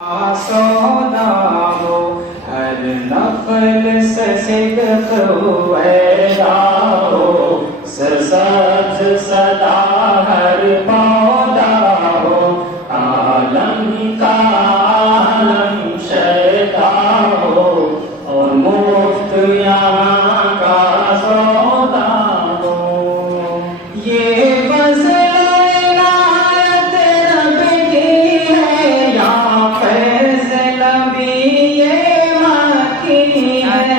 سودا ہو ہر نفل سے صدق پیدا ہو، سرسبز سدا ہر پودا ہو، عالم کا عالم شیدا ہو، اور مفت یہاں کا سودا ہو۔ یہ فضل عنایت رب کی ہے یا فیض نبی مکی ہے،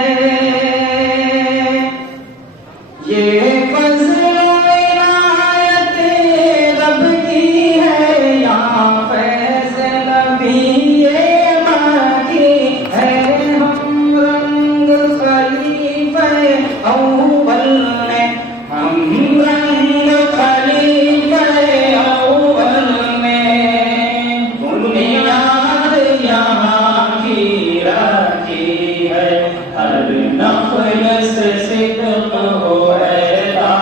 یہ فضل عنایت رب کی ہے یا فیض نبی مکی ہے۔ ہم رنگ خلیفہ اول میں، ہم رنگ خلیفہ اول میں، بنیاد یہاں کی رکھی ہے، ہر نفل سے صدق ہو پیدا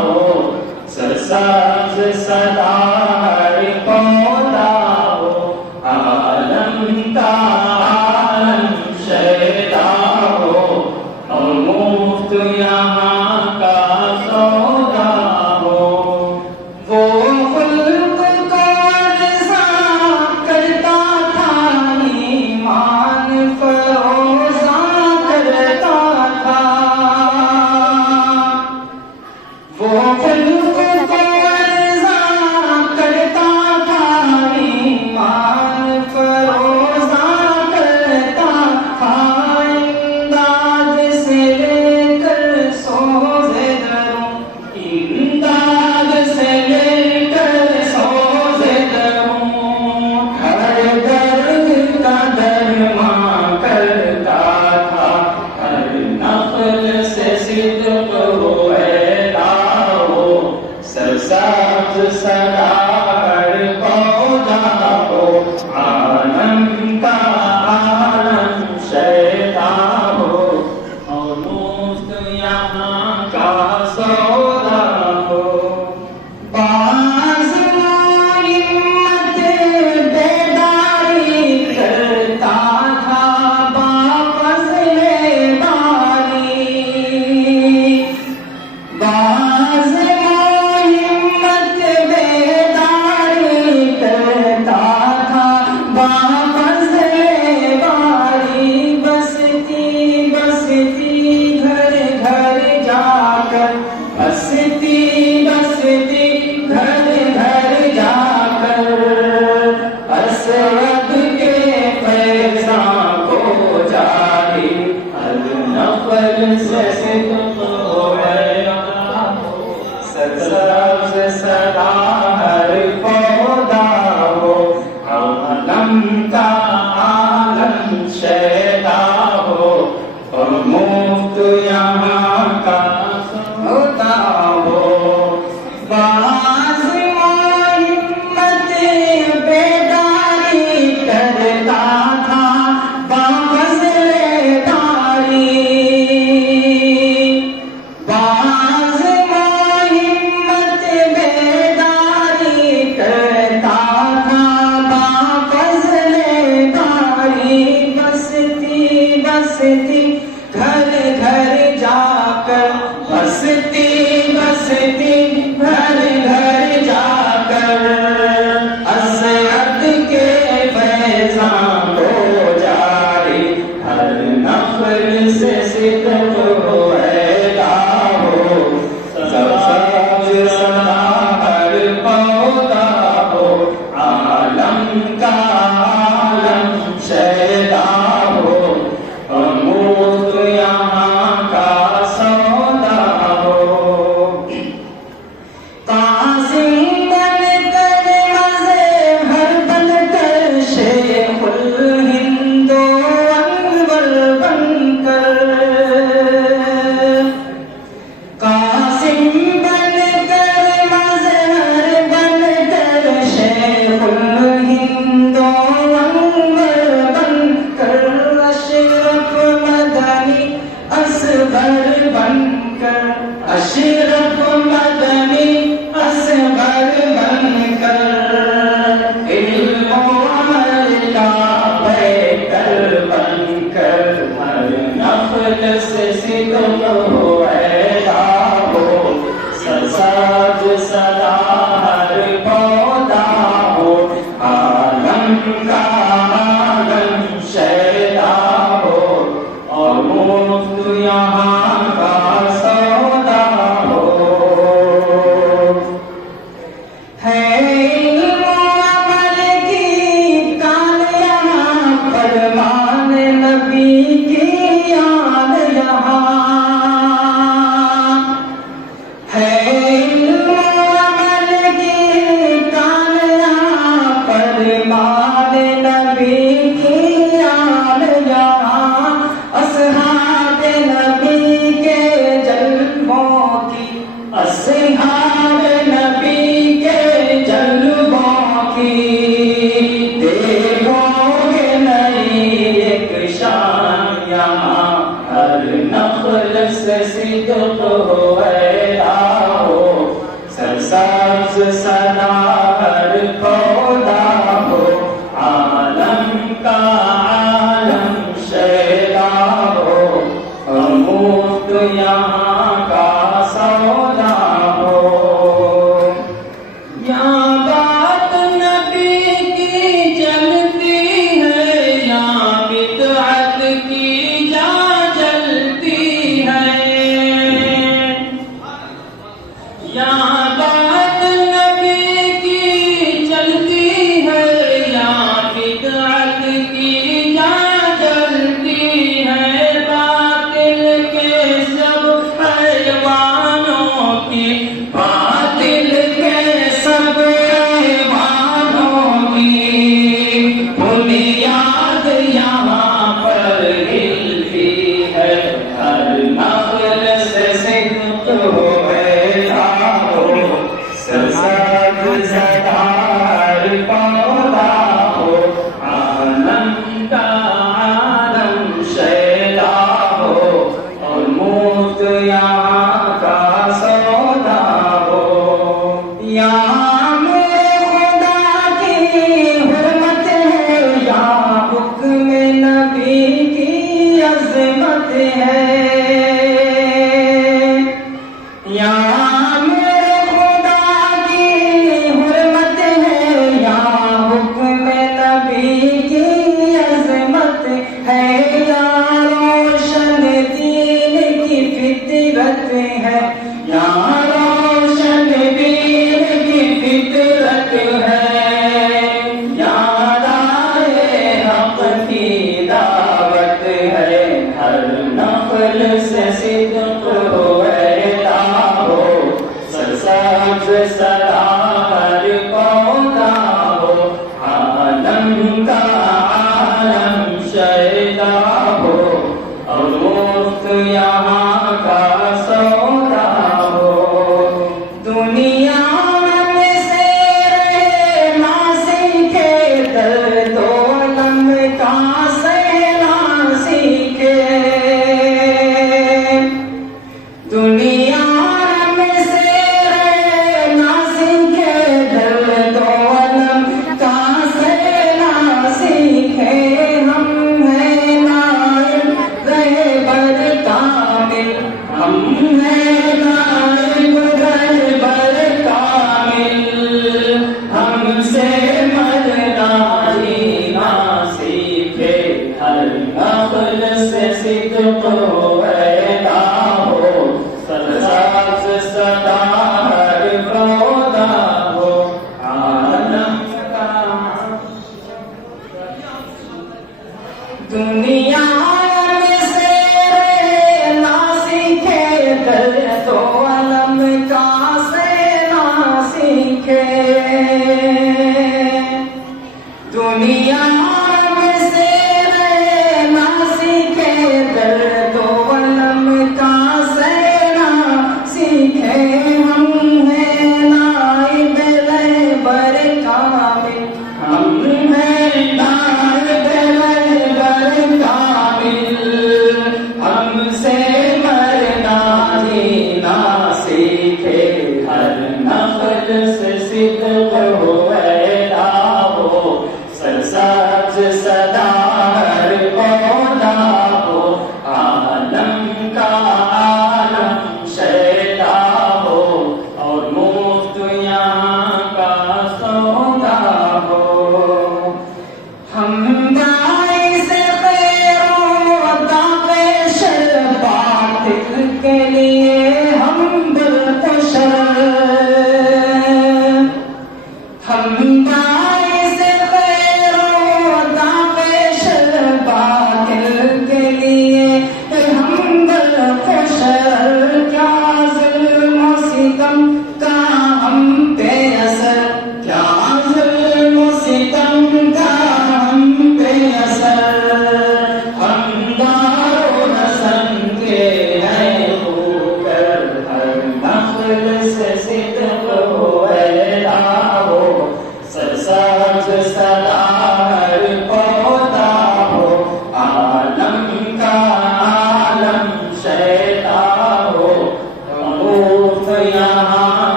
ہو، سرسبز سدا ہر پودا ہو، عالم کا عالم شیدا ہو، اور مفت یہاں کا سودا ہو۔ وہ خلق کو رضا کرتا تھا، ایمان فروزاں کرتا تھا، وہ خلق کو رضا کرتا تھا، ایمان فروزاں کرتا تھا، امداد سے لے کر سوزے دروں، امداد سے لے کر سوزے دروں، ہر درد کا درمان کرتا تھا، ہر نفل سے صدق ہو پیدا ہو، سرسبز سدا ہر پودا ہو، عالم کا عالم شیدا ہو، اور مفت یہاں کا سودا ہو۔ باز ہمت بیداری کرتا تھا بافضل باری، باز ہمت بیداری کرتا تھا بافضل باری، بستی بستی گھر گھر جا کر، بستی بستی گھر گھر جا کر، اسود کے فیضاں کو جاری، ہر نفل سے صدق ہو پیدا ہو، سرسبز سدا ہر پودا ہو، عالم کا عالم شیدا ہو، اور مفت یہاں کا سودا ہو۔ باز ہمت بیداری کرتا تھا بافضل باری، باز ہمت بیداری کرتا تھا بافضل صدق ہو ایلا ہو سرسبز سدا ہر پودا ہو عالم کا عالم شیدا ہو اور مفت یہاں کا سودا ہو ہے علم و عمل کی کالیاں فرمان نبی کی یاد یہاں ہے علم و عمل کی کالیاں فرمان نبی کی یاد یہاں اصحاب نبی کے جلووں کی اصحاب نبی کے جلووں کی دیکھو گے نئی ایک شان یہاں ہر نخل سے صدق ہو ایلا ہو سرسبز سدا ہر پودا ہو عالم کا عالم شیدا ہو اور مفت یہاں کا سودا ہو یہاں بات نبی کی چلتی ہے یہاں بدعت کی جا جلتی ہے یہاں بات نبی کی چلتی ہے یہاں بدعت کی جا جلتی ہے باطل کے سب حیوانوں کی باطل کے سب حیوانوں کی بنیاد یہاں پر ہلتی ہے ہر نخل سے صدق ہو ایلا ہو سرسبز سدا ہر پودا ہو عالم کا عالم شیدا ہو اور مفت یہاں کا سودا ہو یہاں میرے خدا کی حرمت ہے یہاں حکم نبی کی عظمت ہے یہاں میرے خدا کی حرمت ہے یہاں حکم نبی کی عظمت ہے یہاں روشن دین کی فطرت ہے یہاں روشن دین کی فطرت ہے یہاں رائے حق کی دعوت ہے ہر نخل سے صدق ہو ایلا ہو سرسبز سدا ہر پودا ہو عالم کا عالم شیدا ہو اور مفت یہاں کا سودا ہو دنیا میں سے رہنا سیکھے درد و علم کا سہنا سیکھے دنیا میں سے رہنا سیکھے درد و علم کا سہنا سیکھے ہم ہیں نائب رہبر کامل ہم ہیں نائب رہبر کامل ہم سے مرنا جینا سیکھے ہر نخل سے صدق ہو ایلا ہو سرسبز سدا ہر پودا ہو عالم کا دنیا میں سے رہنا سیکھے درد و علم کا سہنا سیکھے دنیا میں سے رہنا سیکھے درد و علم کا سہنا سیکھے ہم ہیں نائب رہبر کامل ہم ہیں نائب رہبر کامل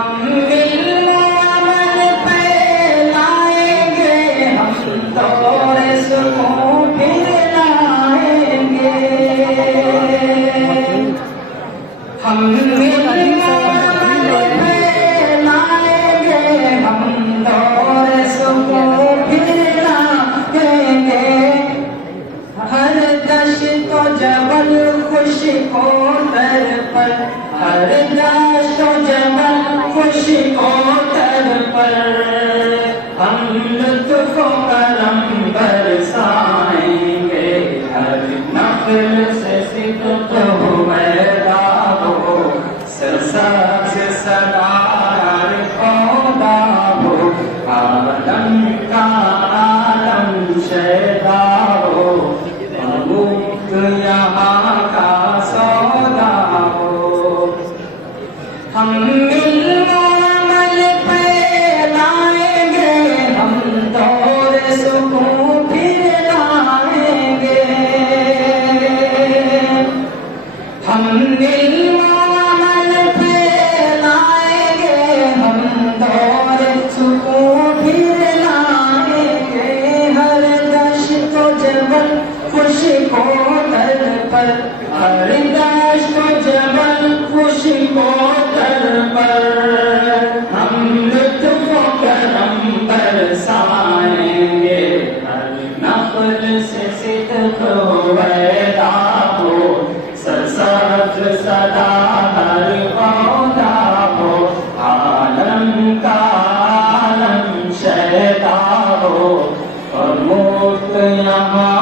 ہم علم و عمل پہ لائیں گے، ہم دور سکون پھر لائیں گے، ہم علم و عمل پہ لائیں گے، ہم دور سکون پھر لائیں گے، ہر دشت و جبل خشک و تر پر، ہر دشت و جبل خشک و تر پر ہم لطف و کرم برسائیں گے، ہر نفل سے صدق پیدا ہو، سرسبز سدار پودا ہو، عالم کا عالم شیدا ہو، ملک یہاں کا سودا ہو، ہم علم و عمل پہ لائیں گے، ہم دور سکون پھر لائیں گے، ہم علم و عمل پہ لائیں گے، ہم دور سکون پھر لائیں گے، ہر دشت و جبل خشک و تر پر، ہر دشت و جبل خشک و تر پر ہم لطف و کرم برسائیں گے، ہر نفل سے صدق پیدا ہو، سرسبز سدا ہر پودا ہو، عالم کا عالم شیدا ہو، اور ملک یہاں